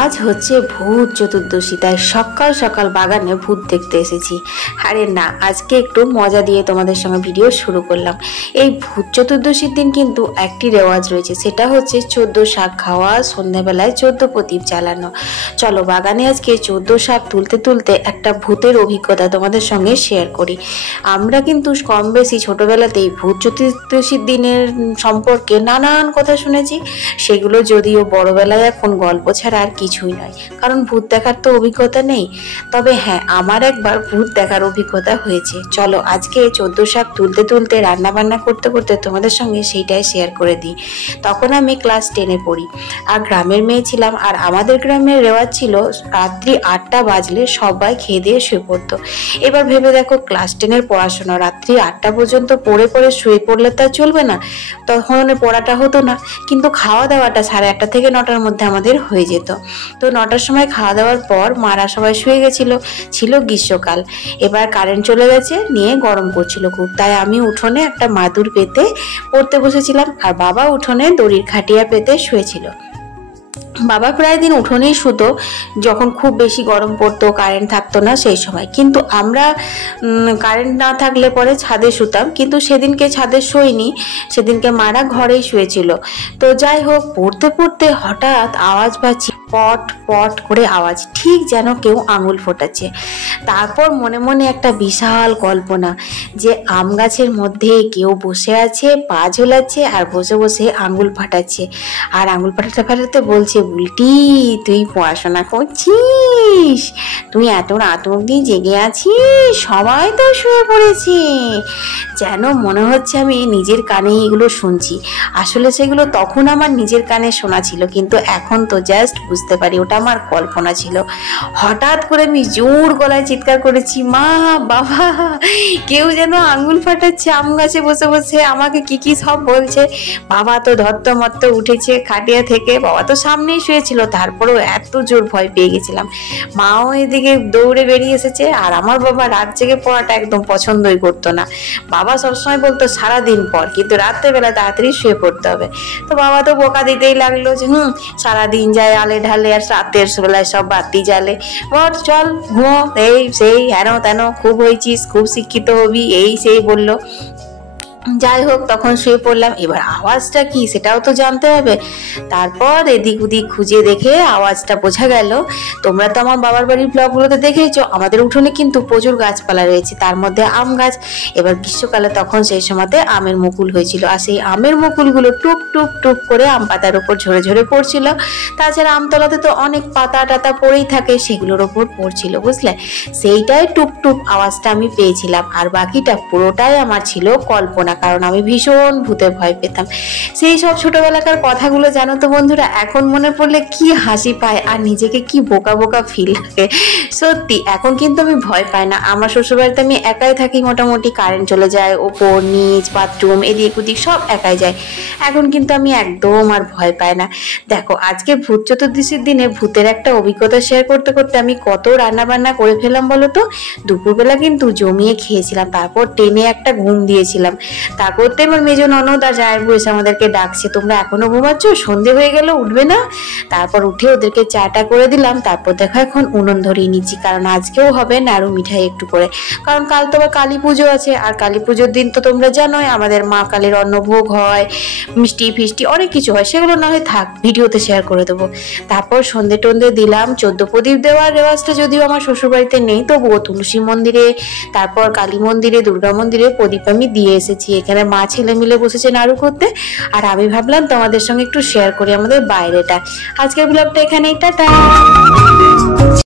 আজ হচ্ছে ভূত চতুর্দশী, তাই সকাল সকাল বাগানে ভূত দেখতে এসেছি। আরে না, আজকে একটু মজা দিয়ে তোমাদের সঙ্গে ভিডিও শুরু করলাম। এই ভূত চতুর্দশীর দিন কিন্তু একটি রেওয়াজ রয়েছে, সেটা হচ্ছে 14 শাক খাওয়া, সন্ধ্যাবেলায় 14 প্রদীপ জ্বালানো। চলো বাগানে আজকে 14 শাক তুলতে তুলতে একটা ভূতের অভিজ্ঞতা তোমাদের সঙ্গে শেয়ার করি। আমরা কিন্তু কম বেশি ছোটবেলাতেই ভূত চতুর্দশীর দিনের সম্পর্কে নানান কথা শুনেছি, সেগুলো যদিও বড়বেলায় এখন গল্প ছাড়া আর কিছুই নয়, কারণ ভূত দেখার তো অভিজ্ঞতা নেই। তবে হ্যাঁ, আমার একবার ভূত দেখার অভিজ্ঞতা হয়েছে। চলো আজকে 14 শাক তুলতে তুলতে রান্না বান্না করতে করতে তোমাদের সঙ্গে সেইটাই শেয়ার করে দিই। তখন আমি ক্লাস 10-এ পড়ি, আর গ্রামের মেয়ে ছিলাম। আর আমাদের গ্রামের রেওয়াজ ছিল রাত্রি 8টা বাজলে সবাই খেয়ে দিয়ে শুয়ে পড়তো। এবার ভেবে দেখো, ক্লাস 10-এর পড়াশোনা, রাত্রি 8টা পর্যন্ত পড়ে পড়ে শুয়ে পড়লে তা চলবে না, তখন পড়াটা হতো না। কিন্তু খাওয়া দাওয়াটা 8:30 থেকে 9টার মধ্যে আমাদের হয়ে যেত। তো 9টার সময় খাওয়া দাওয়ার পর মারা সবাই শুয়ে গেছিল। ছিল গ্রীষ্মকাল, এবার কারেন্ট চলে গেছে, নিয়ে গরম করছিল খুব। তাই আমি উঠোনে একটা মাদুর পেতে পড়তে বসেছিলাম, আর বাবা উঠোনে দড়ির খাটিয়া পেতে শুয়েছিল। বাবা প্রায় দিন উঠোনেই শুতো যখন খুব বেশি গরম পড়তো, কারেন্ট থাকতো না সেই সময়। কিন্তু আমরা কারেন্ট না থাকলে পরে ছাদে শুতাম, কিন্তু সেদিনকে ছাদে শোয়নি, সেদিনকে মারা ঘরেই শুয়েছিল। তো যাই হোক, পড়তে পড়তে হঠাৎ আওয়াজ পাচ্ছি, পট পট করে আওয়াজ, ঠিক যেন কেউ আঙুল ফোটাচ্ছে। তারপর মনে মনে একটা বিশাল কল্পনা যে আম গাছের মধ্যে কেউ বসে আছে, পা ঝোলাচ্ছে আর বসে বসে আঙুল ফাটাচ্ছে। আর আঙুল ফাটাতে ফাটাতে বলছে, বুলটি তুই পড়াশোনা করছিস? তুই এত রাত অবধি জেগে আছিস? সবাই তো শুয়ে পড়েছে। যেন মনে হচ্ছে আমি নিজের কানে এগুলো শুনছি। আসলে সেগুলো তখন আমার নিজের কানে শোনা ছিল, কিন্তু এখন তো জাস্ট বুঝতে পারি ওটা আমার কল্পনা ছিল। হঠাৎ করে আমি জোর গলায় চিৎকার করেছি, মা, বাবা, কেউ যেন আঙুল ফাটাচ্ছে আম গাছে বসে বসে, আমাকে কি কি সব বলছে। বাবা তো ধত্তমত্ত উঠেছে খাটিয়া থেকে, বাবা তো সামনেই শুয়েছিল, তারপরেও এত জোর ভয় পেয়ে গেছিলাম। মাও এদিকে দৌড়ে বেরিয়ে এসেছে। আর আমার বাবা রাত জেগে পড়াটা একদম পছন্দই করতো না। বাবা সবসময় বলতো সারাদিন পর, কিন্তু রাত্রেবেলা তাড়াতাড়ি শুয়ে পড়তে হবে। তো বাবা তো বোকা দিতেই লাগলো যে সারাদিন যায় আলে ঢালে, আর রাতের বেলায় সব বাতি জ্বালে, বল চল ঘুমো, এই সেই হেন তেন, খুব হয়েছিস, খুব শিক্ষিত হবি, এই সেই বললো। যাই হোক, তখন শুয়ে পড়লাম। এবার আওয়াজটা কি সেটাও তো জানতে হবে। তারপর এদিক ওদিক খুঁজে দেখে আওয়াজটা বোঝা গেল। তোমরা তো আমার বাবার বাড়ির ব্লগগুলোতে দেখেছো, আমাদের উঠোনে কিন্তু প্রচুর গাছপালা রয়েছে, তার মধ্যে আম গাছ। এবার গ্রীষ্মকালে তখন সেই সময়তে আমের মুকুল হয়েছিল, আর সেই আমের মুকুলগুলো টুপ টুপ টুপ করে আম পাতার উপর ঝরে ঝরে পড়ছিল। তাছাড়া আমতলাতে তো অনেক পাতা টাতা পড়েই থাকে, সেগুলোর ওপর পড়ছিল, বুঝলে? সেইটাই টুপ টুপ আওয়াজটা আমি পেয়েছিলাম। আর বাকিটা পুরোটাই আমার ছিল কল্পনা, কারণ আমি ভীষণ ভূতে ভয় পেতাম। সেই সব ছোটবেলাকার কথাগুলো জানো তো বন্ধুরা, এখন মনে পড়লে কি হাসি পায় আর নিজেকে কি বোকা বোকা ফিল লাগে। সত্যি এখন কিন্তু আমি ভয় পাই না। আমার শ্বশুরবাড়িতে আমি একাই থাকি, মোটামুটি কারেন্ট চলে যায়, ওপর নিচ বাথরুম এদিক ওদিক সব একাই যায়। এখন কিন্তু আমি একদম আর ভয় পাই না। দেখো, আজকে ভূত চতুর্দশীর দিনে ভূতের একটা অভিজ্ঞতা শেয়ার করতে করতে আমি কত রান্না বান্না করে ফেলাম বলো তো। দুপুরবেলা কিন্তু জমিয়ে খেয়েছিলাম, তারপর টেনে একটা ঘুম দিয়েছিলাম। তারপরতে আমার মেজো ননদ আর জায়ের বউ এসে আমাদেরকে ডাকছে, তোমরা এখনো ঘুমাচ্ছ, সন্ধে হয়ে গেল, উঠবে না? তারপর উঠে ওদেরকে চাটা করে দিলাম। তারপর দেখো এখন উনুন ধরিয়ে নিচ্ছি, কারণ আজকেও হবে নাড়ু মিঠাই একটু করে, কারণ কাল তো আবার কালী পুজো আছে। আর কালী পুজোর দিন তো তোমরা জানোই আমাদের মা কালীর অন্নভোগ হয়, মিষ্টি ফিষ্টি অনেক কিছু হয়, সেগুলো না হয় থাক, ভিডিওতে শেয়ার করে দেবো। তারপর সন্ধে টন্ধে দিলাম। 14 প্রদীপ দেওয়ার রেওয়াজটা যদিও আমার শ্বশুরবাড়িতে নেই, তবুও তুলসী মন্দিরে, তারপর কালী মন্দিরে, দুর্গা মন্দিরে প্রদীপ আমি দিয়ে এসেছি। এখানে মা ছেলে মিলে বসেছে নাড়ু করতে, আর আমি ভাবলাম তোমাদের সঙ্গে একটু শেয়ার করি আমাদের বাইরেটা। আজকের ব্লগটা এখানেই, টাটা।